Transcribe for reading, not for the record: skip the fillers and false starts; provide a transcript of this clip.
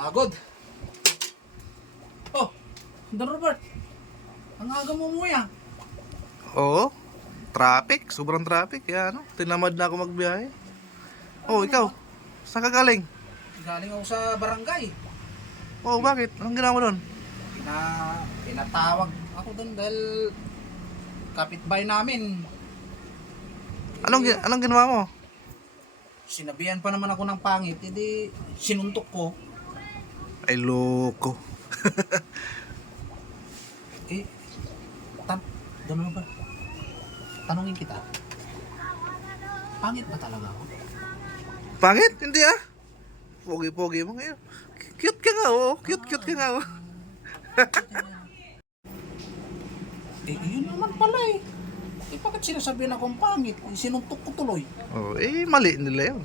Pagod. Oh, Don Robert. Ang aga mo umuwi ah. Oo. Traffic. Sobrang traffic. Kaya ano, tinamad na ako magbiyahe. Oh, ikaw. Saan ka galing? Galing ako sa barangay. Oh, bakit? Anong ginawa mo doon? Pinatawag ako doon dahil kapitbahay namin. Anong ginawa mo? Sinabihan pa naman ako ng pangit, hindi sinuntok ko. Ay, loko. Eh, Don Robert, tanungin kita. Pangit ba talaga ako? Pangit? Hindi ah. Pogi-pogi mo ngayon. Cute ka nga, oh. Cute ka nga, oh. Yun naman pala eh. Bakit sinasabihan akong pangit? Sinuntok ko tuloy. Oh, mali nila yun.